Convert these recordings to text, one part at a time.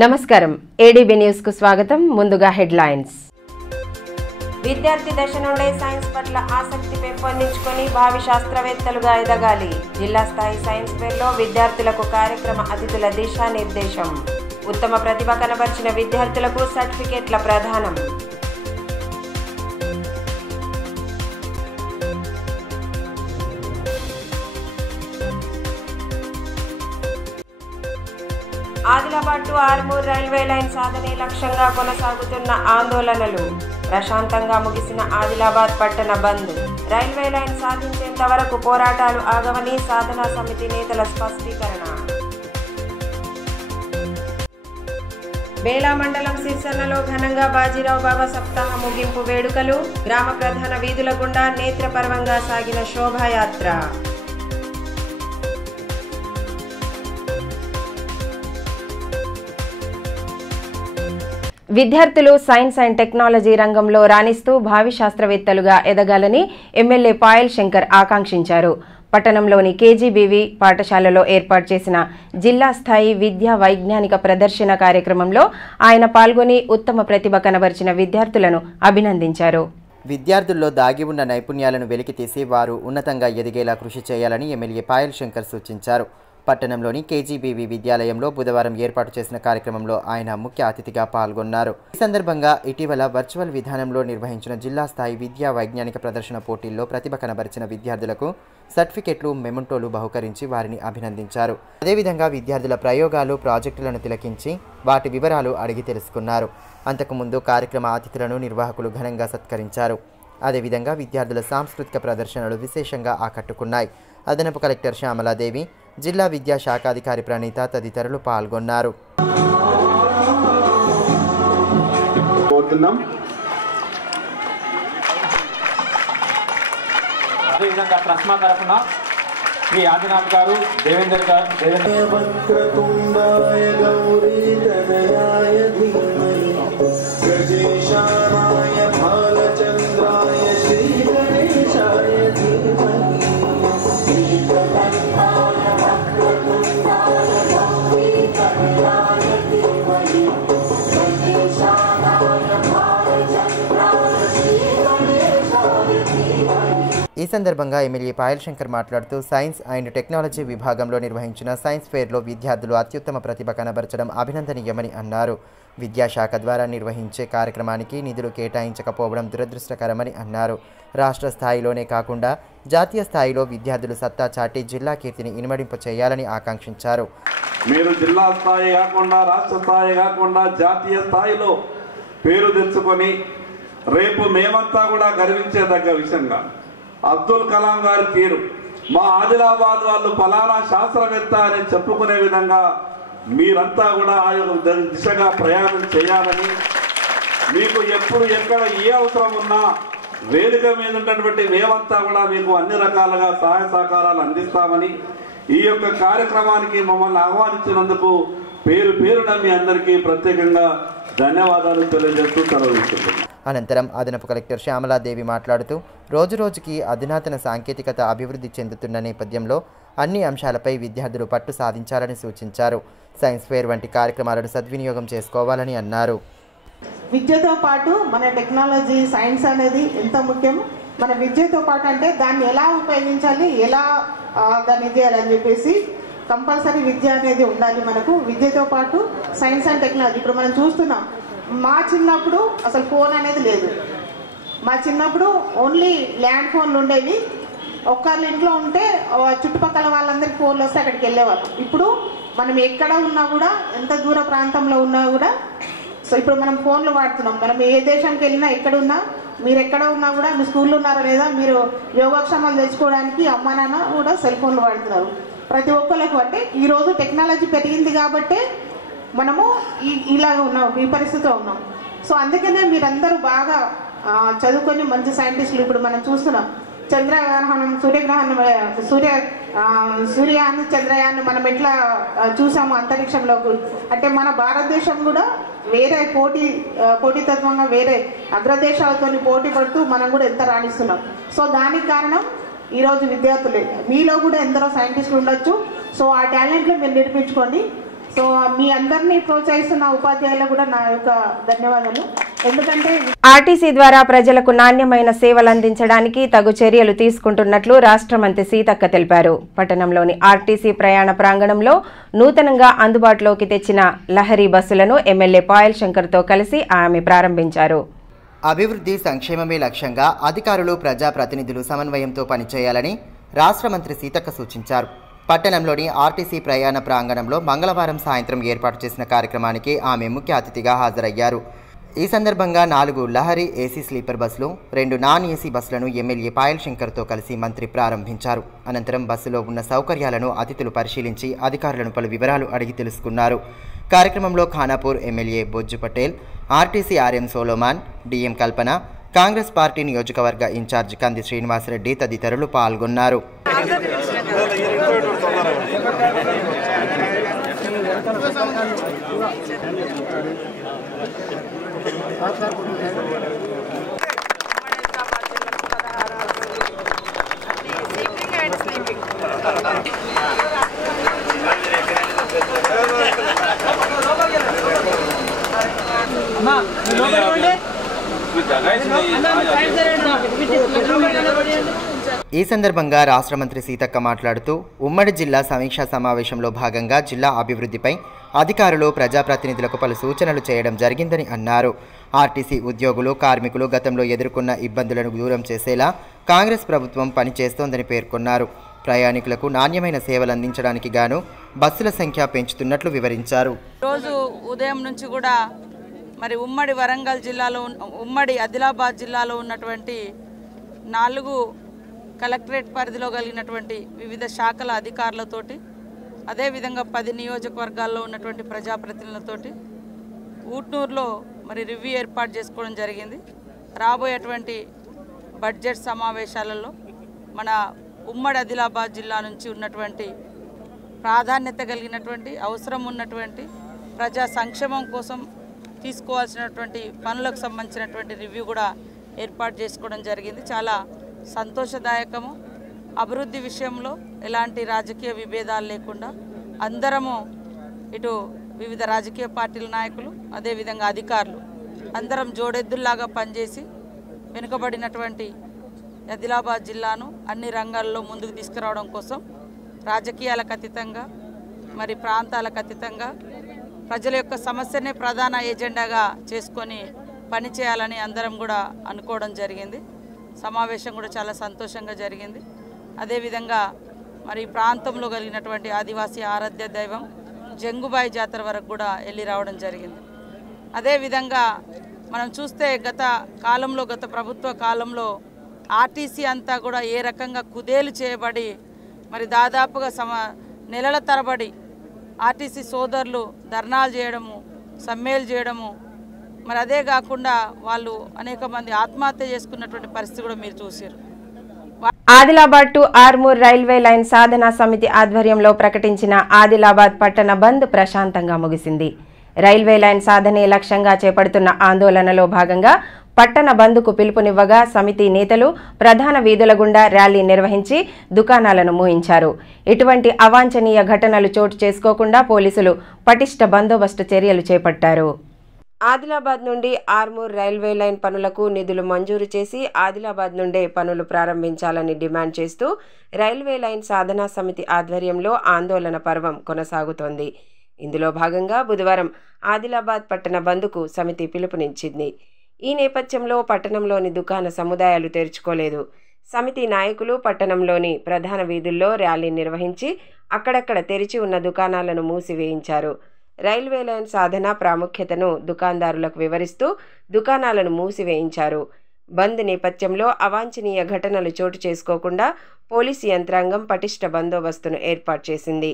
నమస్కారం ADB news కు స్వాగతం. ముందుగా హెడ్లైన్స్. విద్యార్థి దశ నుండే సైన్స్ పట్ల ఆసక్తి పెంపొందించుకొని భావి శాస్త్రవేత్తలుగా ఎదగాలి. జిల్లా స్థాయి సైన్స్ ఫేర్లో విద్యార్థులకు కార్యక్రమ అతిథుల దిశానిర్దేశం. ఉత్తమ ప్రతిభ కనబర్చిన విద్యార్థులకు సర్టిఫికేట్ల ప్రదానం. Adilabad to Armoor railway line సాధనే లక్ష్యంగా కొనసాగుతున్న ఆందోళనలు. ప్రశాంతంగా ముగిసిన ఆదిలాబాద్ పట్టణ బంద్. రైల్వే లైన్ సాధించేంత వరకు పోరాటాలు ఆగవని సాధనా సమితి నేతల స్పష్టీకరణ. బేలా మండలం సిర్సన్నలో ఘనంగా బాజీరావు బాబా సప్తాహ ముగింపు వేడుకలు. గ్రామ ప్రధాన వీధుల గుండా నేత్రపర్వంగా సాగిన శోభాయాత్ర. విద్యార్థులు సైన్స్ అండ్ టెక్నాలజీ రంగంలో రాణిస్తూ భావి శాస్త్రవేత్తలుగా ఎదగాలని ఎమ్మెల్యే పాయల్ శంకర్ ఆకాంక్షించారు. పట్టణంలోని కేజీబీవీ పాఠశాలలో ఏర్పాటు చేసిన జిల్లా స్థాయి విద్యా వైజ్ఞానిక ప్రదర్శన కార్యక్రమంలో ఆయన పాల్గొని ఉత్తమ ప్రతిభ కనబర్చిన విద్యార్థులను అభినందించారు. విద్యార్థుల్లో దాగి ఉన్న నైపుణ్యాలను వెలికితీసి వారు ఉన్నతంగా ఎదిగేలా కృషి చేయాలని ఎమ్మెల్యే పాయల్ శంకర్ సూచించారు. పట్టణంలోని కేజీబీవీ విద్యాలయంలో బుధవారం ఏర్పాటు చేసిన కార్యక్రమంలో ఆయన ముఖ్య అతిథిగా పాల్గొన్నారు. ఈ సందర్భంగా ఇటీవల వర్చువల్ విధానంలో నిర్వహించిన జిల్లా స్థాయి విద్యా వైజ్ఞానిక ప్రదర్శన పోటీల్లో ప్రతిభ కనబరిచిన విద్యార్థులకు సర్టిఫికెట్లు, మెమంటోలు బహుకరించి వారిని అభినందించారు. అదేవిధంగా విద్యార్థుల ప్రయోగాలు, ప్రాజెక్టులను తిలకించి వాటి వివరాలు అడిగి తెలుసుకున్నారు. అంతకుముందు కార్యక్రమ అతిథులను నిర్వాహకులు ఘనంగా సత్కరించారు. అదేవిధంగా విద్యార్థుల సాంస్కృతిక ప్రదర్శనలు విశేషంగా ఆకట్టుకున్నాయి. అదనపు కలెక్టర్ శ్యామలాదేవి, జిల్లా విద్యా శాఖాధికారి ప్రణీత తదితరులు పాల్గొన్నారు. అదేవిధంగా ట్రస్మా తరఫున శ్రీ ఆదినాథ్ గారు, దేవేందర్ గారు, ఈ సందర్భంగా ఎమ్మెల్యే పాయల్ శంకర్ మాట్లాడుతూ సైన్స్ అండ్ టెక్నాలజీ విభాగంలో నిర్వహించిన సైన్స్ ఫేర్లో విద్యార్థులు అత్యుత్తమ ప్రతిభ కనబరచడం అభినందనీయమని అన్నారు. విద్యాశాఖ ద్వారా నిర్వహించే కార్యక్రమానికి నిధులు కేటాయించకపోవడం దురదృష్టకరమని అన్నారు. రాష్ట్ర స్థాయిలోనే కాకుండా జాతీయ స్థాయిలో విద్యార్థులు సత్తా చాటి జిల్లా కీర్తిని ఇనుమడింప చేయాలని ఆకాంక్షించారు. మీరు జిల్లా స్థాయి కాకుండా, రాష్ట్ర స్థాయి కాకుండా జాతీయ స్థాయిలో పేరు తెచ్చుకొని రేపు మేమంతా కూడా గర్వించేదగ్గ విషయంగా అబ్దుల్ కలాం గారి పేరు మా ఆదిలాబాద్ వాళ్ళు ఫలానా శాస్త్రవేత్త అని చెప్పుకునే విధంగా మీరంతా కూడా ఆ యొక్క దిశగా ప్రయాణం చేయాలని, మీకు ఎప్పుడు ఎక్కడ ఏ అవసరం ఉన్నా వేదిక మీద ఉన్నటువంటి మేమంతా కూడా మీకు అన్ని రకాలుగా సహాయ సహకారాలు అందిస్తామని, ఈ యొక్క కార్యక్రమానికి మమ్మల్ని ఆహ్వానించినందుకు పేరు పేరున మీ అందరికీ ప్రత్యేకంగా ధన్యవాదాలు తెలియజేస్తూ సెలవుస్తున్నాను. అనంతరం అదనపు కలెక్టర్ శ్యామలాదేవి మాట్లాడుతూ రోజురోజుకి అధునాతన సాంకేతికత అభివృద్ధి చెందుతున్న నేపథ్యంలో అన్ని అంశాలపై విద్యార్థులు పట్టు సాధించాలని సూచించారు. సైన్స్ ఫేర్ వంటి కార్యక్రమాలను సద్వినియోగం చేసుకోవాలని అన్నారు. విద్యతో పాటు మన టెక్నాలజీ, సైన్స్ అనేది ఎంత ముఖ్యం. మన విద్యతో పాటు అంటే దాన్ని ఎలా ఉపయోగించాలి, ఎలా దాన్ని చేయాలని చెప్పేసి కంపల్సరీ విద్య అనేది ఉండాలి మనకు. విద్యతో పాటు సైన్స్ అండ్ టెక్నాలజీ. ఇప్పుడు మనం చూస్తున్నాం, మా చిన్నప్పుడు అసలు ఫోన్ అనేది లేదు. మా చిన్నప్పుడు ఓన్లీ ల్యాండ్ ఫోన్లు ఉండేవి. ఒక్కళ్ళ ఇంట్లో ఉంటే చుట్టుపక్కల వాళ్ళందరికీ ఫోన్లు వస్తే అక్కడికి వెళ్ళేవాళ్ళం. ఇప్పుడు మనం ఎక్కడ ఉన్నా కూడా, ఎంత దూర ప్రాంతంలో ఉన్నా కూడా, సో ఇప్పుడు మనం ఫోన్లు వాడుతున్నాం. మనం ఏ దేశానికి వెళ్ళినా, ఎక్కడున్నా, మీరు ఎక్కడ ఉన్నా కూడా, మీ స్కూల్లో ఉన్నారా లేదా, మీరు యోగక్షేమాలు తెచ్చుకోవడానికి అమ్మా నాన్న కూడా సెల్ ఫోన్లు వాడుతున్నారు. ప్రతి ఒక్కరికి అంటే ఈరోజు టెక్నాలజీ పెరిగింది కాబట్టే మనము ఇలాగ ఉన్నాం, ఈ పరిస్థితిలో ఉన్నాం. సో అందుకనే మీరందరూ బాగా చదువుకొని మంచి సైంటిస్టులు. ఇప్పుడు మనం చూస్తున్నాం చంద్రగ్రహణం, సూర్యయాన్, చంద్రయాన్ మనం ఎట్లా చూసాము అంతరిక్షంలోకి. అంటే మన భారతదేశం కూడా వేరే పోటీతత్వంగా వేరే అగ్రదేశాలతో పోటీ పడుతూ మనం కూడా ఎంత రాణిస్తున్నాం. సో దానికి కారణం ఈరోజు విద్యార్థులే. మీలో కూడా ఎందరో సైంటిస్టులు ఉండొచ్చు. సో ఆ టాలెంట్లో మీరు నిరూపించుకోండి. సో మీ అందరినీ ప్రోత్సహిస్తున్న ఉపాధ్యాయులకు కూడా నా యొక్క ధన్యవాదాలు. ఎందుకంటే ఆర్టీసీ ద్వారా ప్రజలకు నాణ్యమైన సేవలు అందించడానికి తగు చర్యలు తీసుకుంటున్నట్లు రాష్ట్ర మంత్రి సీతక్క తెలిపారు. పట్టణంలోని ఆర్టీసీ ప్రయాణ ప్రాంగణంలో నూతనంగా అందుబాటులోకి తెచ్చిన లహరీ బస్సులను ఎమ్మెల్యే పాయల్ శంకర్తో కలిసి ఆమె ప్రారంభించారు. అభివృద్ధి సంక్షేమమే లక్ష్యంగా అధికారులు ప్రజాప్రతినిధులు సమన్వయంతో పనిచేయాలని రాష్ట్ర మంత్రి సీతక్క సూచించారు. పట్టణంలోని ఆర్టీసీ ప్రయాణ ప్రాంగణంలో మంగళవారం సాయంత్రం ఏర్పాటు చేసిన కార్యక్రమానికి ఆమె ముఖ్య అతిథిగా హాజరయ్యారు. ఈ సందర్భంగా 4 లహరీ ఏసీ స్లీపర్ బస్సులు, 2 నాన్ ఏసీ బస్సులను ఎమ్మెల్యే పాయల్ శంకర్తో కలిసి మంత్రి ప్రారంభించారు. అనంతరం బస్సులో ఉన్న సౌకర్యాలను అతిథులు పరిశీలించి అధికారులను పలు వివరాలు అడిగి తెలుసుకున్నారు. కార్యక్రమంలో Khanapur MLA Bojju Patel, RTC RM Solomon, DM Kalpana, Congress party నియోజకవర్గ ఇన్ఛార్జ్ కంది శ్రీనివాసరెడ్డి తదితరులు పాల్గొన్నారు. ఈ సందర్భంగా రాష్ట్ర మంత్రి సీతక్క మాట్లాడుతూ ఉమ్మడి జిల్లా సమీక్షా సమావేశంలో భాగంగా జిల్లా అభివృద్ధిపై అధికారులు ప్రజాప్రతినిధులకు పలు సూచనలు చేయడం జరిగిందని అన్నారు. ఆర్టీసీ ఉద్యోగులు, కార్మికులు గతంలో ఎదుర్కొన్న ఇబ్బందులను దూరం చేసేలా కాంగ్రెస్ ప్రభుత్వం పనిచేస్తోందని పేర్కొన్నారు. ప్రయాణికులకు నాణ్యమైన సేవలు అందించడానికి గాను బస్సుల సంఖ్య పెంచుతున్నట్లు వివరించారు. రోజు ఉదయం నుంచి కూడా మరి ఉమ్మడి వరంగల్ జిల్లాలో, ఉమ్మడి ఆదిలాబాద్ జిల్లాలో ఉన్నటువంటి 4 కలెక్టరేట్ పరిధిలో కలిగినటువంటి వివిధ శాఖల అధికారులతోటి, అదేవిధంగా 10 నియోజకవర్గాల్లో ఉన్నటువంటి ప్రజాప్రతినిధులతోటి ఊట్నూరులో మరి రివ్యూ ఏర్పాటు చేసుకోవడం జరిగింది. రాబోయేటువంటి బడ్జెట్ సమావేశాలలో మన ఉమ్మడి ఆదిలాబాద్ జిల్లా నుంచి ఉన్నటువంటి ప్రాధాన్యత కలిగినటువంటి, అవసరం ఉన్నటువంటి ప్రజా సంక్షేమం కోసం తీసుకోవాల్సినటువంటి పనులకు సంబంధించినటువంటి రివ్యూ కూడా ఏర్పాటు చేసుకోవడం జరిగింది. చాలా సంతోషదాయకము. అభివృద్ధి విషయంలో ఎలాంటి రాజకీయ విభేదాలు లేకుండా అందరము, ఇటు వివిధ రాజకీయ పార్టీల నాయకులు, అదేవిధంగా అధికారులు అందరం జోడెద్దుల్లాగా పనిచేసి వెనుకబడినటువంటి ఆదిలాబాద్ జిల్లాను అన్ని రంగాల్లో ముందుకు తీసుకురావడం కోసం రాజకీయాలకు అతీతంగా, మరి ప్రాంతాలకు అతీతంగా ప్రజల యొక్క సమస్యనే ప్రధాన ఎజెండాగా చేసుకొని పనిచేయాలని అందరం కూడా అనుకోవడం జరిగింది. సమావేశం కూడా చాలా సంతోషంగా జరిగింది. అదేవిధంగా మరి ప్రాంతంలో కలిగినటువంటి ఆదివాసీ ఆరాధ్య దైవం జంగుబాయి జాతర వరకు కూడా వెళ్ళి రావడం జరిగింది. అదేవిధంగా మనం చూస్తే గత ప్రభుత్వ కాలంలో ఆర్టీసీ అంతా కూడా ఏ రకంగా కుదేలు చేయబడి మరి దాదాపుగా నెలల తరబడి ఆర్టీసీ సోదరులు ధర్నాలు చేయడము, సమ్మెలు చేయడము, మరి అదే కాకుండా వాళ్ళు అనేక మంది ఆత్మహత్య చేసుకున్నటువంటి పరిస్థితి కూడా మీరు చూసారు. Adilabad to Armoor railway line సాధనా సమితి ఆధ్వర్యంలో ప్రకటించిన ఆదిలాబాద్ పట్టణ బంద్ ప్రశాంతంగా ముగిసింది. రైల్వే లైన్ సాధనే లక్ష్యంగా చేపడుతున్న ఆందోళనలో భాగంగా పట్టణ బంద్కు పిలుపునివ్వగా సమితి నేతలు ప్రధాన వీధుల గుండా ర్యాలీ నిర్వహించి దుకాణాలను మూయించారు. ఇటువంటి అవాంఛనీయ ఘటనలు చోటు చేసుకోకుండా పోలీసులు పటిష్ట బందోబస్తు చర్యలు చేపట్టారు. ఆదిలాబాద్ నుండి ఆర్మూర్ రైల్వే లైన్ పనులకు నిధులు మంజూరు చేసి ఆదిలాబాద్ నుండే పనులు ప్రారంభించాలని డిమాండ్ చేస్తూ రైల్వే లైన్ సాధనా సమితి ఆధ్వర్యంలో ఆందోళన పర్వం కొనసాగుతోంది. ఇందులో భాగంగా బుధవారం ఆదిలాబాద్ పట్టణ బంద్కు సమితి పిలుపునిచ్చింది. ఈ నేపథ్యంలో పట్టణంలోని దుకాణ సముదాయాలు తెరుచుకోలేదు. సమితి నాయకులు పట్టణంలోని ప్రధాన వీధుల్లో ర్యాలీ నిర్వహించి అక్కడక్కడ తెరిచి ఉన్న దుకాణాలను మూసివేయించారు. రైల్వే లైన్ సాధన ప్రాముఖ్యతను దుకాణదారులకు వివరిస్తూ దుకాణాలను మూసివేయించారు. బంద్ నేపథ్యంలో అవాంఛనీయ ఘటనలు చోటు చేసుకోకుండా పోలీసు యంత్రాంగం పటిష్ట బందోబస్తును ఏర్పాటు చేసింది.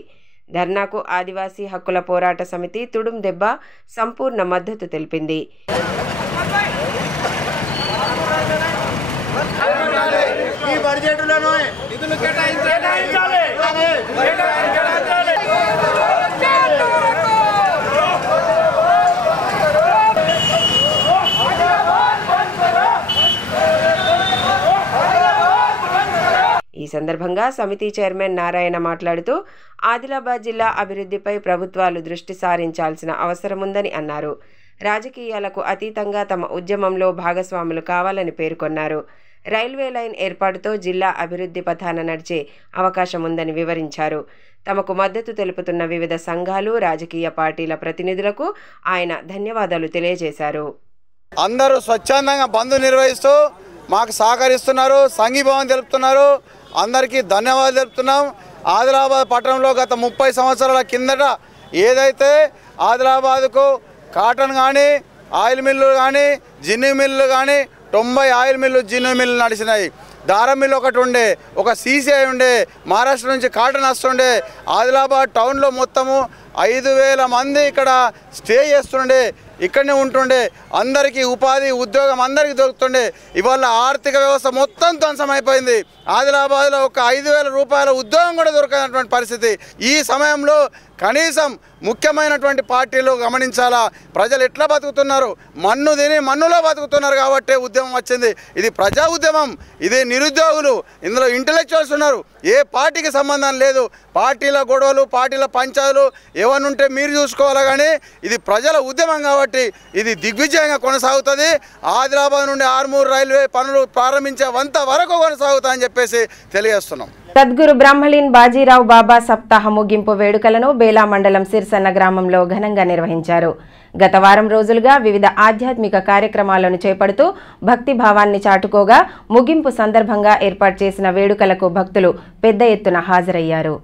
ధర్నాకు ఆదివాసీ హక్కుల పోరాట సమితి తుడుం దెబ్బ సంపూర్ణ మద్దతు తెలిపింది. ఈ సందర్భంగా సమితి చైర్మన్ నారాయణ మాట్లాడుతూ ఆదిలాబాద్ జిల్లా అభివృద్ధిపై ప్రభుత్వాలు దృష్టి సారించాల్సిన అవసరముందని అన్నారు. రాజకీయాలకు అతీతంగా తమ ఉద్యమంలో భాగస్వాములు కావాలని పేర్కొన్నారు. రైల్వే లైన్ ఏర్పాటుతో జిల్లా అభివృద్ధి పథాన నడిచే అవకాశం ఉందని వివరించారు. తమకు మద్దతు తెలుపుతున్న వివిధ సంఘాలు, రాజకీయ పార్టీల ప్రతినిధులకు ఆయన ధన్యవాదాలు తెలియజేశారు. అందరూ స్వచ్ఛందంగా బంద్ నిర్వహిస్తూ మాకు సహకరిస్తున్నారు, సంఘీభావం తెలుపుతున్నారు. అందరికీ ధన్యవాదాలు తెలుపుతున్నాం. ఆదిలాబాద్ పట్టణంలో గత 30 సంవత్సరాల కిందట ఏదైతే ఆదిలాబాద్కు కాటన్ కానీ, ఆయిల్ మిల్లులు కానీ, జిన్ను మిల్లులు కానీ 90 ఆయిల్ మిల్లు, జిన్ను మిల్లు నడిచినాయి. దారం మిల్లు ఒకటి ఉండే, ఒక సీసీఐ ఉండే, మహారాష్ట్ర నుంచి కాటన్ వస్తుండే. ఆదిలాబాద్ టౌన్లో మొత్తము 5,000 మంది ఇక్కడ స్టే చేస్తుండే, ఇక్కడనే ఉంటుండే. అందరికీ ఉపాధి, ఉద్యోగం అందరికీ దొరుకుతుండే. ఇవాళ ఆర్థిక వ్యవస్థ మొత్తం ధ్వంసమైపోయింది. ఆదిలాబాద్లో ఒక 5,000 రూపాయల ఉద్యోగం కూడా దొరకనటువంటి పరిస్థితి. ఈ సమయంలో కనీసం ముఖ్యమైనటువంటి పార్టీలు గమనించాలా, ప్రజలు ఎట్లా బతుకుతున్నారు, మన్ను తిని మన్నులో బతుకుతున్నారు కాబట్టి ఉద్యమం వచ్చింది. ఇది ప్రజా ఉద్యమం, ఇది నిరుద్యోగులు, ఇందులో ఇంటలెక్చువల్స్ ఉన్నారు. ఏ పార్టీకి సంబంధం లేదు. పార్టీల గొడవలు, పార్టీల పంచాయతీలు ఏమనుంటే మీరు చూసుకోవాలి, కానీ ఇది ప్రజల ఉద్యమం కాబట్టి ఇది దిగ్విజయంగా కొనసాగుతుంది. ఆదిలాబాద్ నుండి ఆర్మూర్ రైల్వే పనులు ప్రారంభించేంత వరకు కొనసాగుతాయని చెప్పేసి తెలియజేస్తున్నాం. సద్గురు బ్రహ్మలీన్ బాజీరావు బాబా సప్తాహ ముగింపు వేడుకలను బేలా మండలం సిర్సన్న గ్రామంలో ఘనంగా నిర్వహించారు. గత వారం రోజులుగా వివిధ ఆధ్యాత్మిక కార్యక్రమాలను చేపడుతూ భక్తి భావాన్ని చాటుకోగా ముగింపు సందర్భంగా ఏర్పాటు చేసిన వేడుకలకు భక్తులు పెద్ద ఎత్తున హాజరయ్యారు.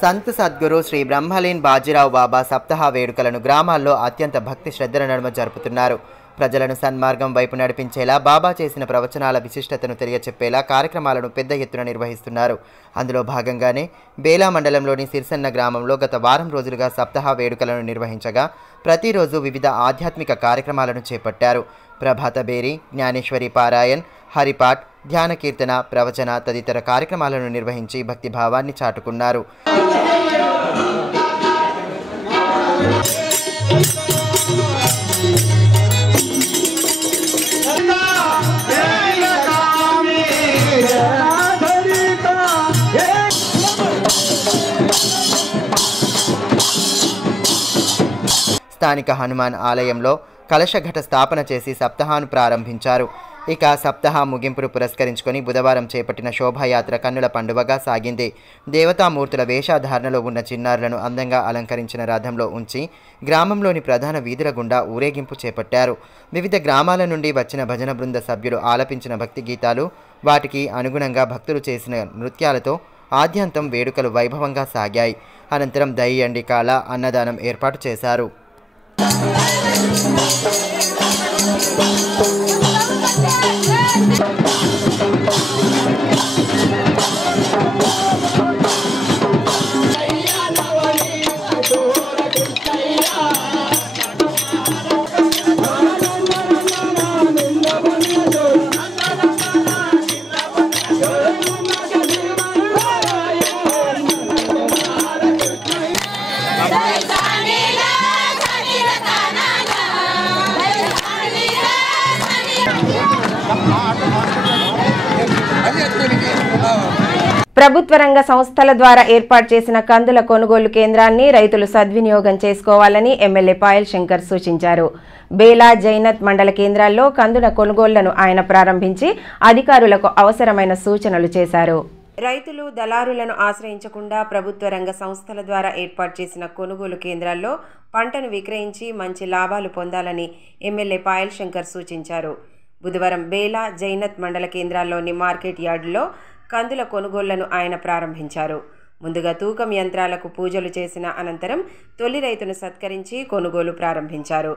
సంత్ సద్గురు శ్రీ బ్రహ్మలీన్ బాజీరావు బాబా సప్తాహ వేడుకలను గ్రామాల్లో అత్యంత భక్తి శ్రద్ధల నడుమ జరుపుతున్నారు. ప్రజలను సన్మార్గం వైపు నడిపించేలా బాబా చేసిన ప్రవచనాల విశిష్టతను తెలియచెప్పేలా కార్యక్రమాలను పెద్ద ఎత్తున నిర్వహిస్తున్నారు. అందులో భాగంగానే బేలా మండలంలోని సిర్సన్న గ్రామంలో గత వారం రోజులుగా సప్తాహ వేడుకలను నిర్వహించగా ప్రతిరోజు వివిధ ఆధ్యాత్మిక కార్యక్రమాలను చేపట్టారు. ప్రభాత బేరి, జ్ఞానేశ్వరి పారాయణ్, హరిపాఠ్, ధ్యాన కీర్తన, ప్రవచన తదితర కార్యక్రమాలను నిర్వహించి భక్తిభావాన్ని చాటుకున్నారు. స్థానిక హనుమాన్ ఆలయంలో కలశఘట స్థాపన చేసి సప్తాహాను ప్రారంభించారు. ఇక సప్తాహ ముగింపును పురస్కరించుకొని బుధవారం చేపట్టిన శోభాయాత్ర కన్నుల పండువగా సాగింది. దేవతామూర్తుల వేషధారణలో ఉన్న చిన్నారులను అందంగా అలంకరించిన రథంలో ఉంచి గ్రామంలోని ప్రధాన వీధుల గుండా ఊరేగింపు చేపట్టారు. వివిధ గ్రామాల నుండి వచ్చిన భజన బృంద సభ్యులు ఆలపించిన భక్తి గీతాలు, వాటికి అనుగుణంగా భక్తులు చేసిన నృత్యాలతో ఆద్యంతం వేడుకలు వైభవంగా సాగాయి. అనంతరం దహి అండికాల అన్నదానం ఏర్పాటు చేశారు. ప్రభుత్వ రంగ సంస్థల ద్వారా ఏర్పాటు చేసిన కందుల కొనుగోలు కేంద్రాన్ని రైతులు సద్వినియోగం చేసుకోవాలని ఎమ్మెల్యే పాయల్ శంకర్ సూచించారు. బేలా, జైనత్ మండల కేంద్రాల్లో కందుల కొనుగోళ్లను ఆయన ప్రారంభించి అధికారులకు అవసరమైన సూచనలు చేశారు. రైతులు దళారులను ఆశ్రయించకుండా ప్రభుత్వ రంగ సంస్థల ద్వారా ఏర్పాటు చేసిన కొనుగోలు కేంద్రాల్లో పంటను విక్రయించి మంచి లాభాలు పొందాలని ఎమ్మెల్యే పాయల్ శంకర్ సూచించారు. బుధవారం బేలా, జైనత్ మండల కేంద్రాల్లోని మార్కెట్ యార్డులో కందుల కొనుగోళ్లను ఆయన ప్రారంభించారు. ముందుగా తూకం యంత్రాలకు పూజలు చేసిన అనంతరం తొలి రైతును సత్కరించి కొనుగోలు ప్రారంభించారు.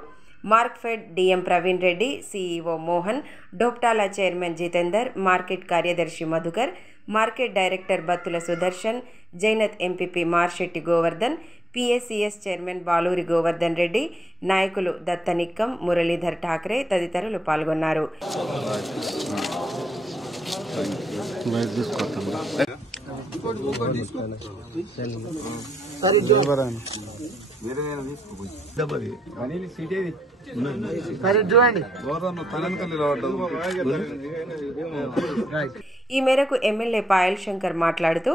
మార్క్ఫెడ్ డిఎం ప్రవీణ్ రెడ్డి, సిఇఓ మోహన్, డోప్టాల చైర్మన్ జితేందర్, మార్కెట్ కార్యదర్శి Madhukar, market director Battula Sudarshan, Jainath MPP Marshetti Govardhan, PSCS chairman Baluri Govardhan Reddy, నాయకులు దత్తనిక్కం, మురళీధర్ ఠాక్రే తదితరులు పాల్గొన్నారు. ఈ మేరకు ఎమ్మెల్యే పాయల్ శంకర్ మాట్లాడుతూ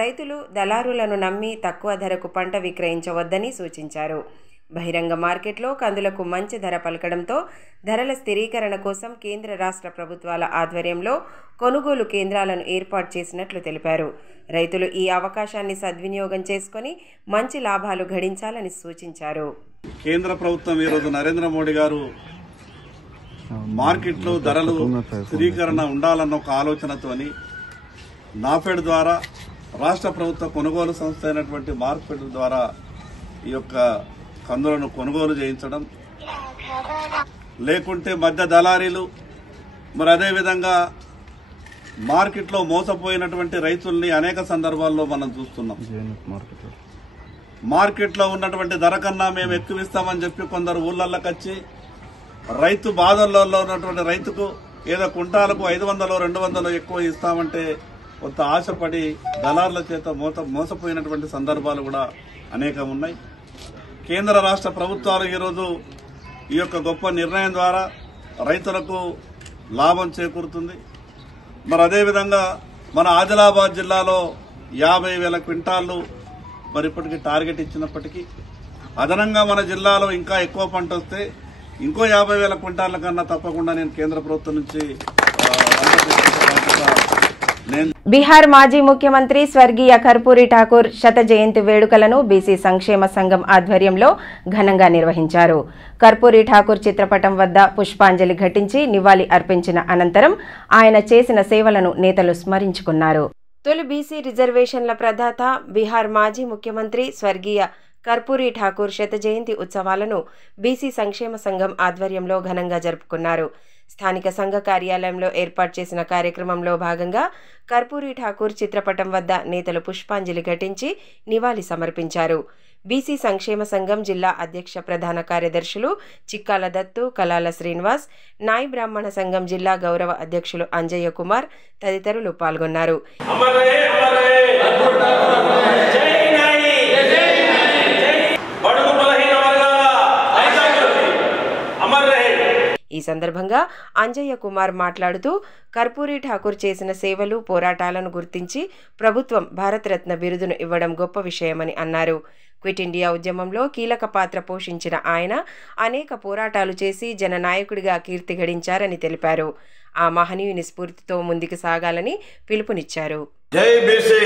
రైతులు దళారులను నమ్మి తక్కువ ధరకు పంట విక్రయించవద్దని సూచించారు. బహిరంగ మార్కెట్లో కందులకు మంచి ధర పలకడంతో ధరల స్థిరీకరణ కోసం కేంద్ర రాష్ట్ర ప్రభుత్వాల ఆధ్వర్యంలో కొనుగోలు కేంద్రాలను ఏర్పాటు చేసినట్లు తెలిపారు. రైతులు ఈ అవకాశాన్ని సద్వినియోగం చేసుకుని మంచి లాభాలు గడించాలని సూచించారు. కేంద్ర ప్రభుత్వం ఈరోజు నరేంద్ర మోడీ గారు మార్కెట్లో ధరలు స్థిరీకరణ ఉండాలన్న ఒక ఆలోచనతోని నాఫెడ్ ద్వారా రాష్ట్ర ప్రభుత్వ కొనుగోలు సంస్థ అయినటువంటి మార్కెట్ ద్వారా ఈ యొక్క కందులను కొనుగోలు చేయించడం, లేకుంటే మధ్య దళారీలు మరి అదేవిధంగా మార్కెట్లో మోసపోయినటువంటి రైతుల్ని అనేక సందర్భాల్లో మనం చూస్తున్నాం. మార్కెట్లో ఉన్నటువంటి ధర కన్నా మేము ఎక్కువ ఇస్తామని చెప్పి కొందరు ఊళ్ళల్లోకి వచ్చి రైతు బాధల్లో ఉన్నటువంటి రైతుకు ఏదో కుంటాలకు 500 200 ఎక్కువ ఇస్తామంటే కొంత ఆశపడి దళారుల చేత మోసపోయినటువంటి సందర్భాలు కూడా అనేకం ఉన్నాయి. కేంద్ర రాష్ట్ర ప్రభుత్వాలు ఈరోజు ఈ యొక్క గొప్ప నిర్ణయం ద్వారా రైతులకు లాభం చేకూరుతుంది. మరి అదేవిధంగా మన ఆదిలాబాద్ జిల్లాలో 50,000 క్వింటాళ్లు మరి ఇప్పటికీ టార్గెట్ ఇచ్చినప్పటికీ అదనంగా మన జిల్లాలో ఇంకా ఎక్కువ పంట వస్తే ఇంకో 50,000 క్వింటాళ్ల కన్నా తప్పకుండా నేను కేంద్ర ప్రభుత్వం నుంచి బీహార్ మాజీ ముఖ్యమంత్రి స్వర్గీయ కర్పూరి ఠాకూర్ శత జయంతి వేడుకలను బీసీ సంక్షేమ సంఘం ఆధ్వర్యంలో ఘనంగా నిర్వహించారు. కర్పూరి ఠాకూర్ చిత్రపటం వద్ద పుష్పాంజలి ఘటించి నివాళి అర్పించిన అనంతరం ఆయన చేసిన సేవలను నేతలు స్మరించుకున్నారు. తొలి బీసీ రిజర్వేషన్ల ప్రదాత బీహార్ మాజీ ముఖ్యమంత్రి స్వర్గీయ కర్పూరి ఠాకూర్ శత జయంతి ఉత్సవాలను బీసీ సంక్షేమ సంఘం ఆధ్వర్యంలో ఘనంగా జరుపుకున్నారు. స్థానిక సంఘ కార్యాలయంలో ఏర్పాటు చేసిన కార్యక్రమంలో భాగంగా కర్పూరి ఠాకూర్ చిత్రపటం వద్ద నేతలు పుష్పాంజలి ఘటించి నివాళి సమర్పించారు. బీసీ సంక్షేమ సంఘం జిల్లా అధ్యక్ష ప్రధాన కార్యదర్శులు చిక్కాల దత్తు, కలాల శ్రీనివాస్, నాయి బ్రాహ్మణ సంఘం జిల్లా గౌరవ అధ్యక్షులు అంజయ్య కుమార్ తదితరులు పాల్గొన్నారు. ఈ సందర్భంగా అంజయ్య కుమార్ మాట్లాడుతూ కర్పూరి ఠాకూర్ చేసిన సేవలు, పోరాటాలను గుర్తించి ప్రభుత్వం భారతరత్న బిరుదును ఇవ్వడం గొప్ప విషయమని అన్నారు. క్విట్ ఇండియా ఉద్యమంలో కీలక పాత్ర పోషించిన ఆయన అనేక పోరాటాలు చేసి జననాయకుడిగా కీర్తి గడించారని తెలిపారు. ఆ మహనీయుని స్ఫూర్తితో ముందుకు సాగాలని పిలుపునిచ్చారు. జై బీసీ,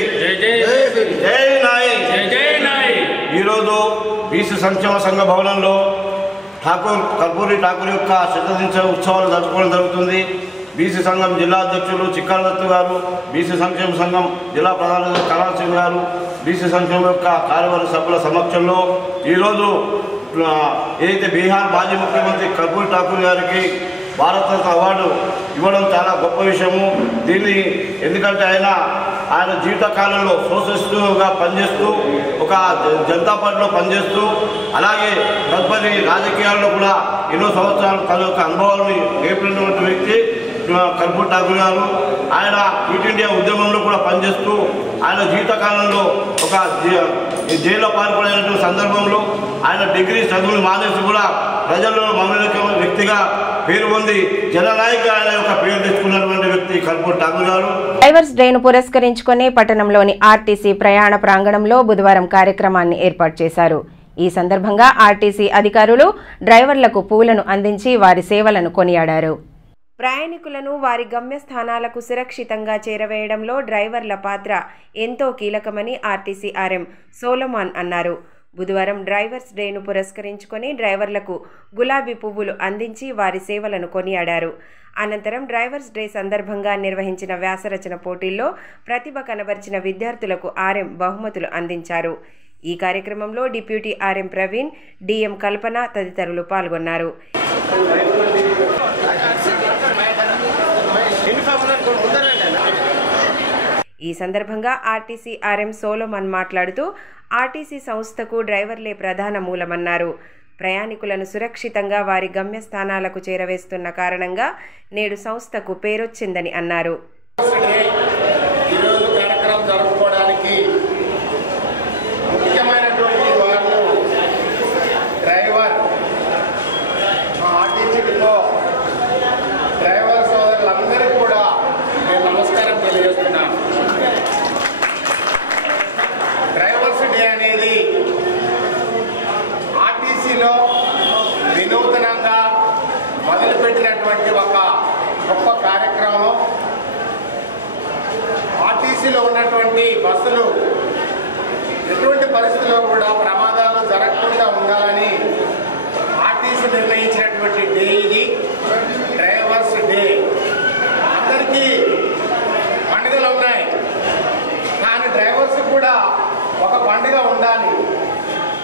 జై నాయి. ఈరోజు బీసీ సంక్షేమ సంఘ భవనంలో కర్పూరి ఠాకూర్ యొక్క శతదిన ఉత్సవాలు జరుపుకోవడం జరుగుతుంది. బీసీ సంఘం జిల్లా అధ్యక్షులు చిక్కాల దత్తు గారు, బీసీ సంక్షేమ సంఘం జిల్లా ప్రధాన కళా సింగ్ గారు, బీసీ సంక్షేమం యొక్క కార్యవర్గ సభ్యుల సమక్షంలో ఈరోజు ఏదైతే బీహార్ మాజీ ముఖ్యమంత్రి కర్పూరి ఠాకూర్ గారికి భారతరత్న అవార్డు ఇవ్వడం చాలా గొప్ప విషయము. దీన్ని ఎందుకంటే ఆయన జీవితకాలంలో సోషలిస్టుగా పనిచేస్తూ ఒక జనతా పార్టీలో పనిచేస్తూ అలాగే తదుపరి రాజకీయాల్లో కూడా ఎన్నో సంవత్సరాలు తన యొక్క అనుభవాన్ని నేర్పినటువంటి వ్యక్తి కర్పూరి ఠాకూర్ గారు. ఆయన క్విట్ ఇండియా ఉద్యమంలో కూడా పనిచేస్తూ ఆయన జీవితకాలంలో ఒక జైల్లో పాల్పడినటువంటి సందర్భంలో ఆయన డిగ్రీ చదువులు మానేసి కూడా ప్రజల్లో మమ్మల్ని వ్యక్తిగా పేరు పొంది జననాయక ఆయన యొక్క పేరు తెచ్చుకున్నటువంటి వ్యక్తి కర్పూరి ఠాకూర్ గారు. డ్రైవర్స్ డేను పురస్కరించుకుని పట్టణంలోని ఆర్టీసీ ప్రయాణ ప్రాంగణంలో బుధవారం కార్యక్రమాన్ని ఏర్పాటు చేశారు. ఈ సందర్భంగా ఆర్టీసీ అధికారులు డ్రైవర్లకు పూలను అందించి వారి సేవలను కొనియాడారు. ప్రయాణికులను వారి గమ్యస్థానాలకు సురక్షితంగా చేరవేయడంలో డ్రైవర్ల పాత్ర ఎంతో కీలకమని ఆర్టీసీ ఆర్ఎం సోలమాన్ అన్నారు. బుధవారం డ్రైవర్స్ డేను పురస్కరించుకొని డ్రైవర్లకు గులాబీ పువ్వులు అందించి వారి సేవలను కొనియాడారు. అనంతరం డ్రైవర్స్ డే సందర్భంగా నిర్వహించిన వ్యాసరచన పోటీల్లో ప్రతిభ కనబర్చిన విద్యార్థులకు ఆర్ఎం బహుమతులు అందించారు. ఈ కార్యక్రమంలో డిప్యూటీ ఆర్ఎం ప్రవీణ్, డిఎం కల్పన తదితరులు పాల్గొన్నారు. ఈ సందర్భంగా ఆర్టీసీ ఆర్ఎం సోలమాన్ మాట్లాడుతూ ఆర్టీసీ సంస్థకు డ్రైవర్లే ప్రధాన మూలమన్నారు. ప్రయాణికులను సురక్షితంగా వారి గమ్యస్థానాలకు చేరవేస్తున్న కారణంగా నేడు సంస్థకు పేరొచ్చిందని అన్నారు.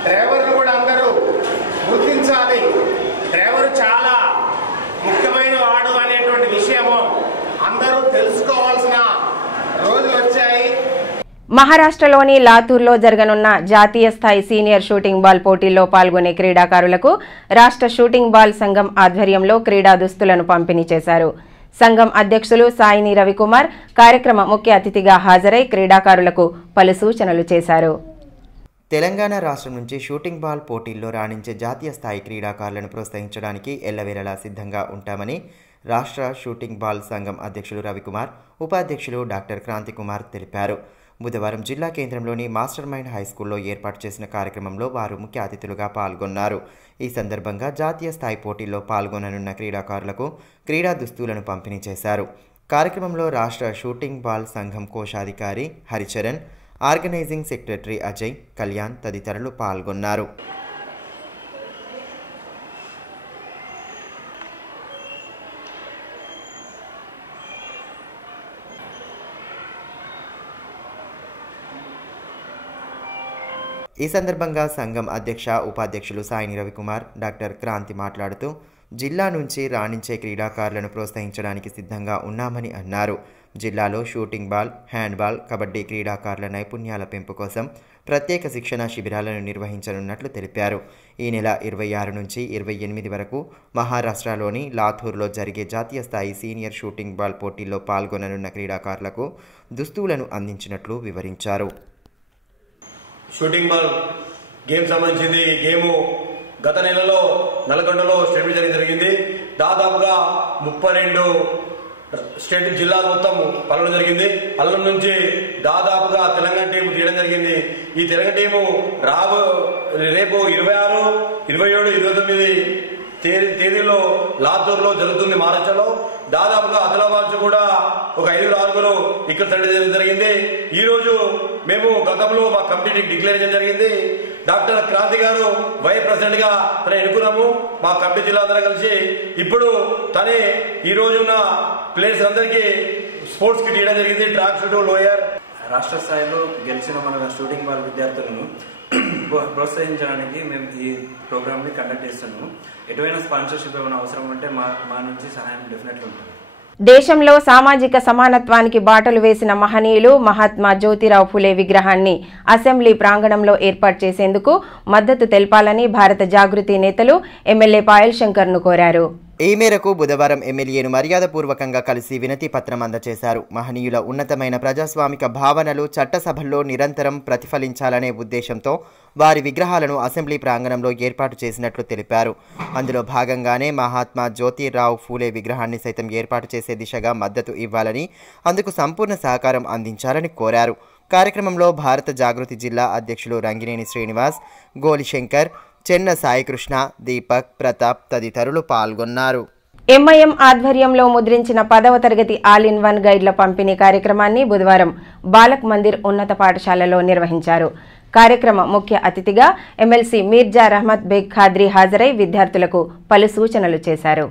డ్రైవర్లు కూడా అందరూ గుర్తించాలి. డ్రైవరు చాలా ముఖ్యమైన వాడు అనేటువంటి విషయము అందరూ తెలుసుకోవాల్సిన రోజులు వచ్చాయి. మహారాష్ట్రలోని లాతూర్లో జరగనున్న జాతీయ స్థాయి సీనియర్ షూటింగ్ బాల్ పోటీల్లో పాల్గొనే క్రీడాకారులకు రాష్ట్ర షూటింగ్ బాల్ సంఘం ఆధ్వర్యంలో క్రీడా దుస్తులను పంపిణీ చేశారు. సంఘం అధ్యక్షులు సాయిని రవికుమార్ కార్యక్రమ ముఖ్య అతిథిగా హాజరై క్రీడాకారులకు పలు సూచనలు చేశారు. తెలంగాణ రాష్ట్రం నుంచి షూటింగ్ బాల్ పోటీల్లో రాణించే జాతీయ స్థాయి క్రీడాకారులను ప్రోత్సహించడానికి ఎల్లవేళలా సిద్ధంగా ఉంటామని రాష్ట్ర షూటింగ్ బాల్ సంఘం అధ్యక్షులు రవికుమార్, ఉపాధ్యక్షులు డాక్టర్ క్రాంతికుమార్ తెలిపారు. బుధవారం జిల్లా కేంద్రంలోని మాస్టర్ మైండ్ హైస్కూల్లో ఏర్పాటు చేసిన కార్యక్రమంలో వారు ముఖ్య అతిథులుగా పాల్గొన్నారు. ఈ సందర్భంగా జాతీయ స్థాయి పోటీల్లో పాల్గొననున్న క్రీడాకారులకు క్రీడా దుస్తులను పంపిణీ చేశారు. కార్యక్రమంలో రాష్ట్ర షూటింగ్ బాల్ సంఘం కోశాధికారి హరిచరణ్, ఆర్గనైజింగ్ సెక్రటరీ అజయ్, కళ్యాణ్ తదితరులు పాల్గొన్నారు. ఈ సందర్భంగా సంఘం అధ్యక్ష, ఉపాధ్యక్షులు సాయిని రవికుమార్, డాక్టర్ క్రాంతి మాట్లాడుతూ జిల్లా నుంచి రాణించే క్రీడాకారులను ప్రోత్సహించడానికి సిద్ధంగా ఉన్నామని అన్నారు. జిల్లాలో షూటింగ్ బాల్, హ్యాండ్బాల్, కబడ్డీ క్రీడాకారుల నైపుణ్యాల పెంపు కోసం ప్రత్యేక శిక్షణ శిబిరాలను నిర్వహించనున్నట్లు తెలిపారు. ఈ నెల 26 నుంచి 28 వరకు మహారాష్ట్రలోని లాథూర్లో జరిగే జాతీయ స్థాయి సీనియర్ షూటింగ్ బాల్ పోటీల్లో పాల్గొననున్న క్రీడాకారులకు దుస్తువులను అందించినట్లు వివరించారు. షూటింగ్ బాల్ గేమ్ సంబంధించింది. ఈ గేము గత నెలలో నల్గొండలో స్టేట్ జరిగింది. దాదాపుగా 32 స్టేట్ జిల్లాలు మొత్తం పల్లడం జరిగింది. పల్లెం నుంచి దాదాపుగా తెలంగాణ టీం తీయడం జరిగింది. ఈ తెలంగాణ టీము రేపు 26, 27, 29 తేదీలో లాతూర్లో జరుగుతుంది. మహారాష్ట్రలో దాదాపుగా ఆదిలాబాద్ కూడా ఒక 5-6 ఇక్కడ చేయడం జరిగింది. ఈ రోజు మేము గతంలో మా కమిటీ డిక్లేర్ చేయడం జరిగింది. డాక్టర్ క్రాంతి గారు వైస్ ప్రెసిడెంట్ గా తన ఎన్నుకున్నాము. మా కమిటీ జిల్లా అందరూ కలిసి ఇప్పుడు తనే ఈ రోజున్న ప్లేయర్స్ అందరికీ స్పోర్ట్స్ కిట్ ఇవ్వడం జరిగింది. Track shoot, lower. రాష్ట్ర స్థాయిలో గెలిచిన మన షూటింగ్ బాల్ విద్యార్థులను ప్రోత్సహించడానికి మేము ఈ ప్రోగ్రామ్ ని కండక్ట్ చేస్తున్నాము. ఎటువంటి స్పాన్సర్షిప్ ఏమైనా అవసరం ఉంటే మా నుంచి సహాయం డెఫినెట్లీ ఉంటుంది. దేశంలో సామాజిక సమానత్వానికి బాటలు వేసిన మహనీయులు మహాత్మా జ్యోతిరావు ఫులే విగ్రహాన్ని అసెంబ్లీ ప్రాంగణంలో ఏర్పాటు చేసేందుకు మద్దతు తెలపాలని భారత జాగృతి నేతలు ఎమ్మెల్యే పాయల్ శంకర్ను కోరారు. ఈ మేరకు బుధవారం ఎమ్మెల్యేను మర్యాదపూర్వకంగా కలిసి వినతి పత్రం అందజేశారు. మహనీయుల ఉన్నతమైన ప్రజాస్వామిక భావనలు చట్టసభల్లో నిరంతరం ప్రతిఫలించాలనే ఉద్దేశంతో వారి విగ్రహాలను అసెంబ్లీ ప్రాంగణంలో ఏర్పాటు చేసినట్లు తెలిపారు. అందులో భాగంగానే మహాత్మా జ్యోతిరావు ఫూలే విగ్రహాన్ని సైతం ఏర్పాటు చేసే దిశగా మద్దతు ఇవ్వాలని, అందుకు సంపూర్ణ సహకారం అందించాలని కోరారు. కార్యక్రమంలో భారత జాగృతి జిల్లా అధ్యక్షులు రంగినేని శ్రీనివాస్, గోలిశంకర్, చెన్న సాయికృష్ణ, దీపక్, ప్రతాప్ తదితరులు పాల్గొన్నారు. ఎంఐఎం ఆధ్వర్యంలో ముద్రించిన 10వ తరగతి ఆల్ ఇన్ వన్ గైడ్ల పంపిణీ కార్యక్రమాన్ని బుధవారం బాలక్ మందిర్ ఉన్నత పాఠశాలలో నిర్వహించారు. కార్యక్రమ ముఖ్య అతిథిగా ఎమ్మెల్సీ మీర్జా రహమత్ బేగ్ ఖాద్రీ హాజరై విద్యార్థులకు పలు సూచనలు చేశారు.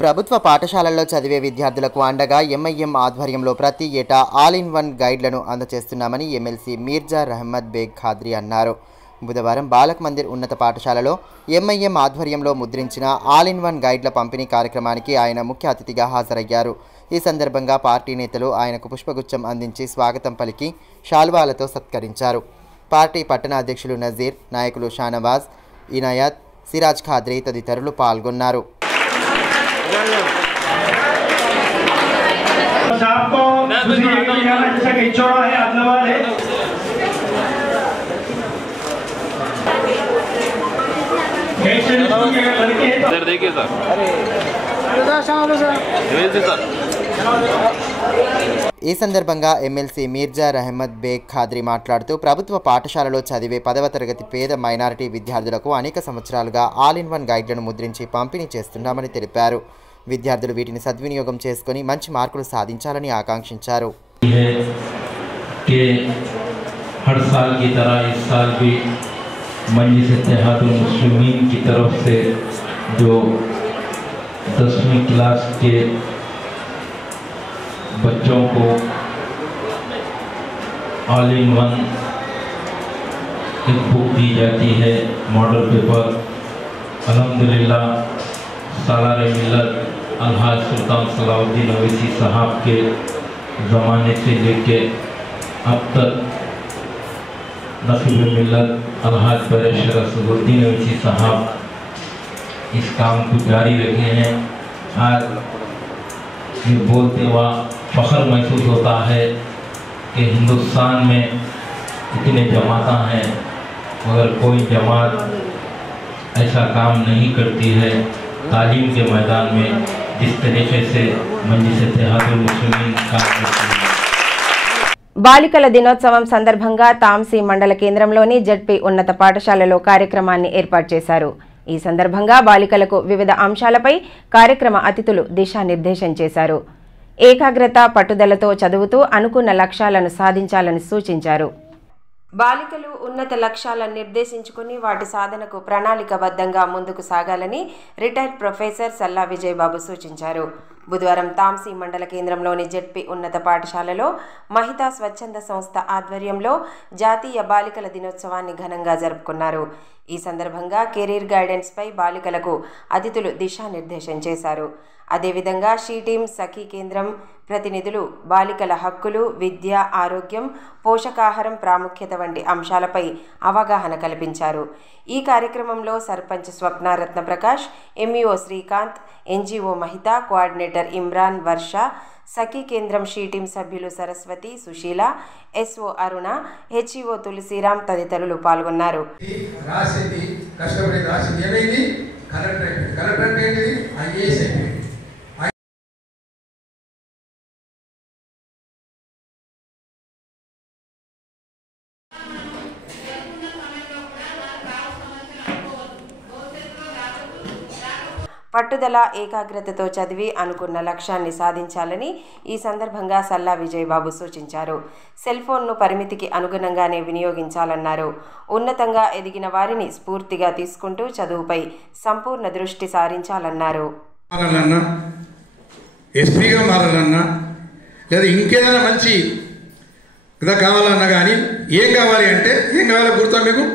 ప్రభుత్వ పాఠశాలల్లో చదివే విద్యార్థులకు అండగా ఎంఐఎం ఆధ్వర్యంలో ప్రతి ఏటా ఆల్ ఇన్ వన్ గైడ్లను అందజేస్తున్నామని ఎమ్మెల్సీ మీర్జా రహమత్ బేగ్ ఖాద్రీ అన్నారు. బుధవారం బాలక్ మందిర్ ఉన్నత పాఠశాలలో ఎంఐఎం ఆధ్వర్యంలో ముద్రించిన ఆల్ ఇన్ వన్ గైడ్ల పంపిణీ కార్యక్రమానికి ఆయన ముఖ్య అతిథిగా హాజరయ్యారు. ఈ సందర్భంగా పార్టీ నేతలు ఆయనకు పుష్పగుచ్చం అందించి స్వాగతం పలికి శాల్వాలతో సత్కరించారు. పార్టీ పట్టణ అధ్యక్షులు నజీర్, నాయకులు షానవాజ్, ఇనాయత్, సిరాజ్ ఖాద్రీ తదితరులు పాల్గొన్నారు. ఈ సందర్భంగా ఎమ్మెల్సీ మీర్జా రహమత్ బేగ్ ఖాద్రీ మాట్లాడుతూ ప్రభుత్వ పాఠశాలలో చదివే 10వ తరగతి పేద మైనారిటీ విద్యార్థులకు అనేక సంవత్సరాలుగా ఆల్ ఇన్ వన్ గైడ్లను ముద్రించి పంపిణీ చేస్తున్నామని తెలిపారు. విద్యార్థులు వీటిని సద్వినియోగం చేసుకుని మంచి మార్కులు సాధించాలని ఆకాంక్షించారు. मजलिस इत्तेहादुल मुस्लिमीन की तरफ से जो 10वीं क्लास के बच्चों को ऑल इन वन एक बुक दी जाती है मॉडल पेपर। अल्हम्दुलिल्लाह सालार मिल्लत अलहाज सुल्तान सलाउद्दीन अवैसी साहब के ज़माने से लेके अब तक नक़ीब मिल्लत अलहाज बैरिस्टर असदुद्दीन अवैसी साहब इस काम को जारी रखे हैं। आज ये बोलते हुआ फ़ख्र महसूस होता है कि हिंदुस्तान में इतने जमाता हैं मगर कोई जमात ऐसा काम नहीं करती है तालीम के मैदान में जिस तरीके से मजलिस इत्तेहादुल मुस्लिमीन काम करती है। బాలికల దినోత్సవం సందర్భంగా తాంసీ మండల కేంద్రంలోని జడ్పీ ఉన్నత పాఠశాలలో కార్యక్రమాన్ని ఏర్పాటు చేశారు. ఈ సందర్భంగా బాలికలకు వివిధ అంశాలపై కార్యక్రమ అతిథులు దిశానిర్దేశం చేశారు. ఏకాగ్రత పట్టుదలతో చదువుతూ అనుకున్న లక్ష్యాలను సాధించాలని సూచించారు. బాలికలు ఉన్నత లక్ష్యాలను నిర్దేశించుకుని వాటి సాధనకు ప్రణాళికబద్ధంగా ముందుకు సాగాలని రిటైర్డ్ ప్రొఫెసర్ సల్లా విజయబాబు సూచించారు. బుధవారం తాంసీ మండల కేంద్రంలోని జడ్పీ ఉన్నత పాఠశాలలో మహితా స్వచ్ఛంద సంస్థ ఆధ్వర్యంలో జాతీయ బాలికల దినోత్సవాన్ని ఘనంగా జరుపుకున్నారు. ఈ సందర్భంగా కెరీర్ గైడెన్స్పై బాలికలకు అతిథులు దిశానిర్దేశం చేశారు. అదేవిధంగా షీ టీమ్ సఖీ కేంద్రం ప్రతినిధులు బాలికల హక్కులు, విద్య, ఆరోగ్యం, పోషకాహారం ప్రాముఖ్యత వంటి అంశాలపై అవగాహన కల్పించారు. ఈ కార్యక్రమంలో sarpanch Swapna Ratnaprakash, MEO Srikanth, NGO Mahita, coordinator Imran, Varsha, Sakhi కేంద్రం షీ టీమ్ సభ్యులు సరస్వతి, సుశీల, ఎస్ఓ అరుణ, హెచ్ఈఓ తులసిరామ్ తదితరులు పాల్గొన్నారు. పట్టుదల, ఏకాగ్రతతో చదివి అనుకున్న లక్ష్యాన్ని సాధించాలని ఈ సందర్భంగా సల్లా విజయబాబు సూచించారు. సెల్ ఫోన్ను పరిమితికి అనుగుణంగానే వినియోగించాలన్నారు. ఉన్నతంగా ఎదిగిన వారిని స్ఫూర్తిగా తీసుకుంటూ చదువుపై సంపూర్ణ దృష్టి సారించాలన్నారు. ఎస్పీగా మారాలన్నా లేదా ఇంకేదైనా మంచి ఇదా కావాలన్నా కానీ ఏం కావాలి అంటే ఏం కావాలో గుర్తా మీకు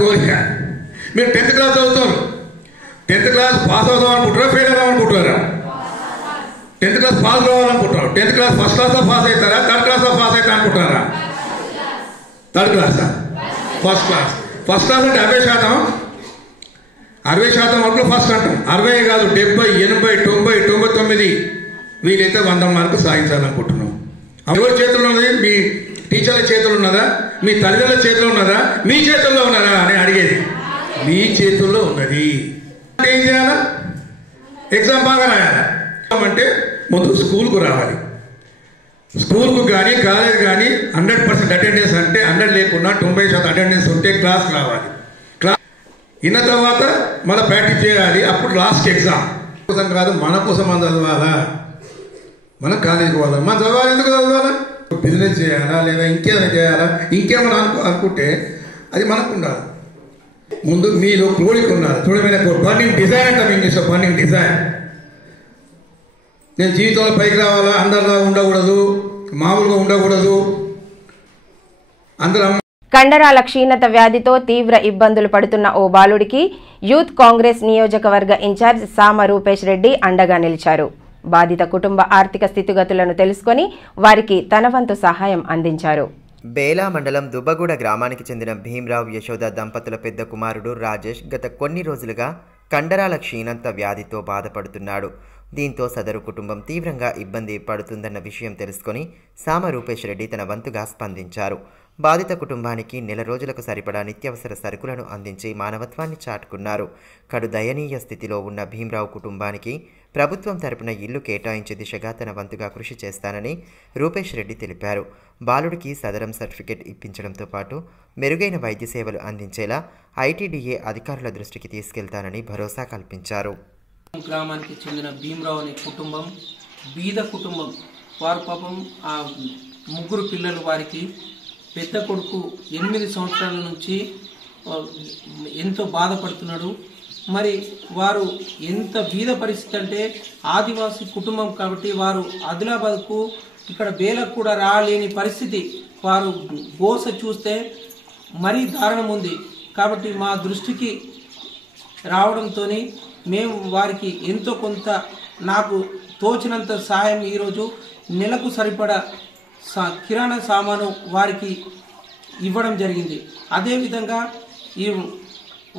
కోరిక. మీరు 10th క్లాస్ చదువుతారు, 10th క్లాస్ పాస్ అవుదాం అనుకుంటారా, ఫెయిల్ అవుదాం అనుకుంటారా? 10th క్లాస్ పాస్ కావాలనుకుంటారు. 10th క్లాస్ ఫస్ట్ క్లాస్లో పాస్ అవుతారా, థర్డ్ క్లాస్లో పాస్ అవుతా అనుకుంటారా? థర్డ్ క్లాసా? First class. ఫస్ట్ క్లాస్ అంటే 60% వరకు ఫస్ట్ అంటాం. 60 కాదు, 70, 80, 90, 99 వీలైతే 100 మార్కులు సాధించాలనుకుంటున్నాం. ఎవరి చేతుల్లో ఉన్నది? మీ టీచర్ల చేతుల్లో ఉన్నదా, మీ తల్లిదండ్రుల చేతుల్లో ఉన్నదా, మీ చేతుల్లో ఉన్నదా అని అడిగేది. మీ చేతుల్లో ఉన్నది. ఏం చేయాలా? ఎగ్జామ్ బాగా రాయాలా అంటే ముందు స్కూల్కు రావాలి. స్కూల్కు కానీ కాలేజ్ కానీ 100% అటెండెన్స్ అంటే 100 లేకుండా 90% అటెండెన్స్ ఉంటే క్లాస్ రావాలి. క్లాస్ ఇన్న తర్వాత మళ్ళీ ప్రాక్టీస్ చేయాలి. అప్పుడు లాస్ట్ ఎగ్జామ్ కోసం కాదు, మన కోసం మనం చదవాలా, మనం కాలేజీకి పోవాలా. మనం చదవాలి. ఎందుకు చదవాలా? బిజినెస్ చేయాలా లేదా ఇంకేమైనా చేయాలా, ఇంకేమైనా అనుకుంటే అది మనకు ఉండాలి. ముందు మీలో కోరిక ఉన్నారు. చూడమైన బర్నింగ్ డిజైన్ అంటాం ఇంగ్లీష్లో, బర్నింగ్ డిజైన్. నేను జీవితంలో పైకి రావాలా, అందరిలా ఉండకూడదు, మామూలుగా ఉండకూడదు. అందరూ కండరాల క్షీణత వ్యాధితో తీవ్ర ఇబ్బందులు పడుతున్న ఓ బాలుడికి యూత్ కాంగ్రెస్ నియోజకవర్గ ఇన్ఛార్జ్ సామ రూపేష్ రెడ్డి అండగా నిలిచారు. బాధిత కుటుంబ ఆర్థిక స్థితిగతులను తెలుసుకొని వారికి తన వంతు సహాయం అందించారు. బేలా మండలం దుబ్బగూడ గ్రామానికి చెందిన భీమరావు యశోద దంపతుల పెద్ద కుమారుడు రాజేష్ గత కొన్ని రోజులుగా కండరాల క్షీణత వ్యాధితో బాధపడుతున్నాడు. దీంతో సదరు కుటుంబం తీవ్రంగా ఇబ్బంది పడుతుందన్న విషయం తెలుసుకొని సామ రూపేష్ రెడ్డి తన వంతుగా స్పందించారు. బాధిత కుటుంబానికి నెల రోజులకు సరిపడా నిత్యావసర సరుకులను అందించి మానవత్వాన్ని చాటుకున్నారు. కడు దయనీయ స్థితిలో ఉన్న భీమరావు కుటుంబానికి ప్రభుత్వం తరపున ఇల్లు కేటాయించే దిశగా తన వంతుగా కృషి చేస్తానని రూపేష్ రెడ్డి తెలిపారు. బాలుడికి సదరం సర్టిఫికెట్ ఇప్పించడంతో పాటు మెరుగైన వైద్య సేవలు అందించేలా ఐటీడీఏ అధికారుల దృష్టికి తీసుకెళ్తానని భరోసా కల్పించారు. గ్రామానికి చెందిన భీమరావు అనే కుటుంబం బీద కుటుంబం. వారు పాపం ఆ ముగ్గురు పిల్లలు, వారికి పెద్ద కొడుకు 8 సంవత్సరాల నుంచి ఎంతో బాధపడుతున్నాడు. మరి వారు ఎంత బీద పరిస్థితి అంటే ఆదివాసీ కుటుంబం కాబట్టి వారు ఆదిలాబాద్కు ఇక్కడ బేలకు కూడా రాలేని పరిస్థితి. వారు గోస చూస్తే మరీ దారుణం ఉంది. కాబట్టి మా దృష్టికి రావడంతో మేము వారికి ఎంతో కొంత నాకు తోచినంత సహాయం ఈరోజు నెలకు సరిపడా కిరాణా సామాను వారికి ఇవ్వడం జరిగింది. అదేవిధంగా ఈ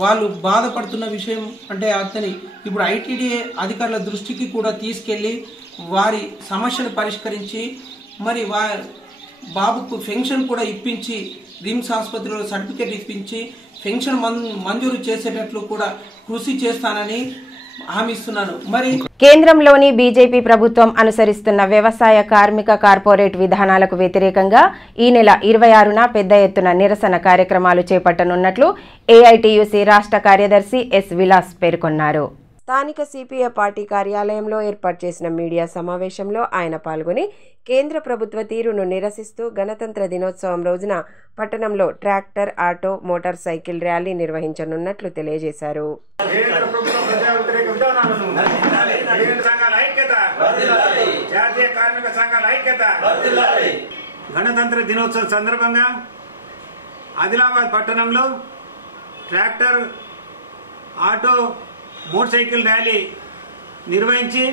వాళ్ళు బాధపడుతున్న విషయం అంటే అతని ఇప్పుడు ఐటీడీఏ అధికారుల దృష్టికి కూడా తీసుకెళ్లి వారి సమస్యను పరిష్కరించి మరి బాబుకు పెన్షన్ కూడా ఇప్పించి రిమ్స్ ఆసుపత్రిలో సర్టిఫికేట్ ఇప్పించి పెన్షన్ మంజూరు చేసేటట్లు కూడా కృషి చేస్తానని హామీస్తున్నాను. మరి కేంద్రంలోని బీజేపీ ప్రభుత్వం అనుసరిస్తున్న వ్యవసాయ కార్మిక కార్పొరేట్ విధానాలకు వ్యతిరేకంగా ఈ నెల 26న పెద్ద ఎత్తున నిరసన కార్యక్రమాలు చేపట్టనున్నట్లు ఏఐటీయూసీ రాష్ట్ర కార్యదర్శి ఎస్ విలాస్ పేర్కొన్నారు. స్థానిక సిపిఐ పార్టీ కార్యాలయంలో ఏర్పాటు చేసిన మీడియా సమావేశంలో ఆయన పాల్గొని కేంద్ర ప్రభుత్వ తీరును నిరసిస్తూ గణతంత్ర దినోత్సవం రోజున పట్టణంలో tractor, auto, motor cycle rally నిర్వహించనున్నట్లు తెలియజేశారు. గణతంత్ర దినోత్సవం సందర్భంగా ఆదిలాబాద్ పట్టణంలో tractor, auto, motor cycle rally నిర్వహించి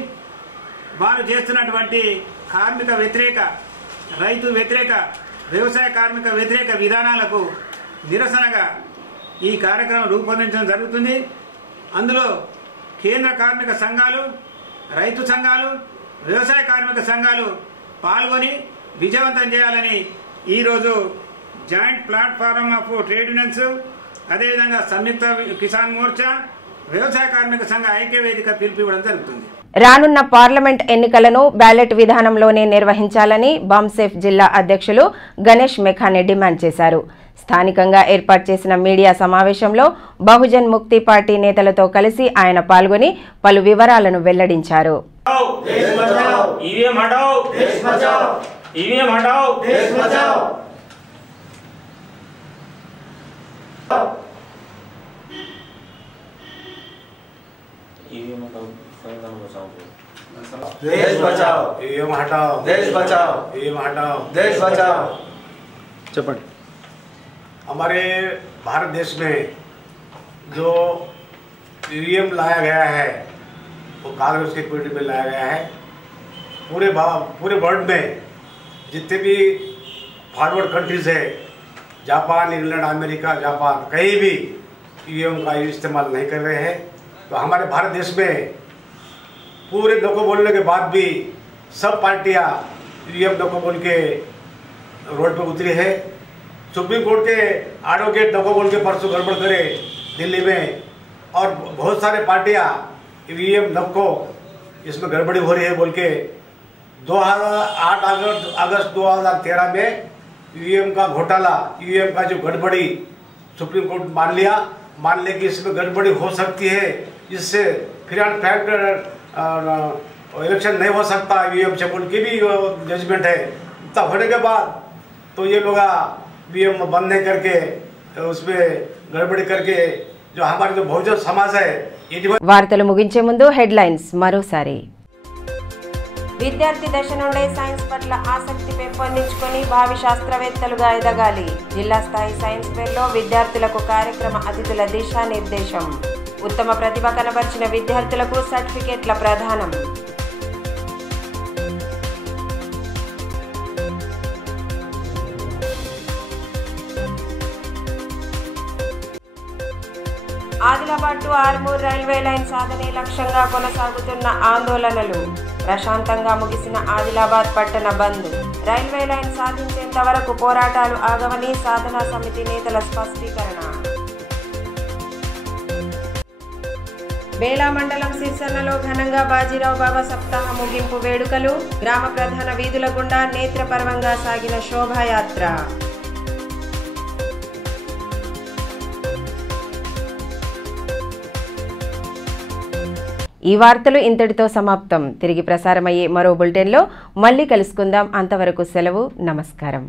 వారు చేస్తున్నటువంటి కార్మిక వ్యతిరేక, రైతు వ్యతిరేక, వ్యవసాయ కార్మిక వ్యతిరేక విధానాలకు నిరసనగా ఈ కార్యక్రమం రూపొందించడం జరుగుతుంది. అందులో కేంద్ర కార్మిక సంఘాలు, రైతు సంఘాలు, వ్యవసాయ కార్మిక సంఘాలు పాల్గొని విజయవంతం చేయాలని ఈరోజు joint platform of trade unions, అదేవిధంగా సంయుక్త కిసాన్ మోర్చా, వ్యవసాయ కార్మిక సంఘ ఐక్య వేదిక పిలుపు ఇవ్వడం జరుగుతుంది. రానున్న పార్లమెంట్ ఎన్నికలను బ్యాలెట్ విధానంలోనే నిర్వహించాలని బాంసేఫ్ జిల్లా అధ్యక్షులు గణేష్ మెఖానే డిమాండ్ చేశారు. స్థానికంగా ఏర్పాటు చేసిన మీడియా సమావేశంలో బహుజన్ ముక్తి పార్టీ నేతలతో కలిసి ఆయన పాల్గొని పలు వివరాలను వెల్లడించారు. देश बचाओ, ईवीएम हटाओ, देश बचाओ, ईवीएम हटाओ, देश बचाओ। चपट हमारे भारत देश में जो ईवीएम लाया गया है वो कांग्रेस के पीढ़ी में लाया गया है। पूरे वर्ल्ड में जितने भी फॉरवर्ड कंट्रीज है, जापान, इंग्लैंड, अमेरिका, जापान, कहीं भी ईवीएम का इस्तेमाल नहीं कर रहे हैं। तो हमारे भारत देश में पूरे डोको बोलने के बाद भी सब पार्टियां ईवीएम डोको बोल के रोड पे उतरी है। सुप्रीम कोर्ट के एडवोकेट डोको बोल के परसों गड़बड़ करे दिल्ली में, और बहुत सारे पार्टियां ईवीएम डोको इसमें गड़बड़ी हो रही है बोल के 8 अगस्त 2013 में ईवीएम का घोटाला, ईवीएम का जो गड़बड़ी सुप्रीम कोर्ट मान ले कि इसमें गड़बड़ी हो सकती है, इससे फिर फैक्ट इलेक्शन नहीं हो सकता ईवीएम से बोल के भी जजमेंट है। तब होने के बाद तो ये लोग ईवीएम बंद नहीं करके उसमें गड़बड़ी करके जो हमारे जो बहुजन समाज है। వార్తలు ముగించే ముందు హెడ్లైన్స్ మరోసారి. విద్యార్థి దశ నుండే సైన్స్ పట్ల ఆసక్తి పెంపొందించుకొని భావి శాస్త్రవేత్తలుగా ఎదగాలి. జిల్లా స్థాయి సైన్స్ ఫేర్లో విద్యార్థులకు కార్యక్రమ అతిథుల దిశానిర్దేశం. ఉత్తమ ప్రతిభ కనబర్చిన విద్యార్థులకు సర్టిఫికేట్ల ప్రదానం. Adilabad to Armoor railway line సాధనే లక్ష్యంగా కొనసాగుతున్న ఆందోళనలు. ప్రశాంతంగా ముగిసిన ఆదిలాబాద్ పట్టణ బంద్. రైల్వే లైన్ సాధించేంత వరకు పోరాటాలు ఆగవని సాధనా సమితి నేతల స్పష్టీకరణ. బేలా మండలం సిర్సన్నలో ఘనంగా బాజీరావు బాబా సప్తాహ ముగింపు వేడుకలు. గ్రామ ప్రధాన వీధుల గుండా నేత్రపర్వంగా సాగిన శోభాయాత్ర. ఈ వార్తలు ఇంతటితో సమాప్తం. తిరిగి ప్రసారమయ్యే మరో బులెటిన్లో మళ్ళీ కలుసుకుందాం. అంతవరకు సెలవు. నమస్కారం.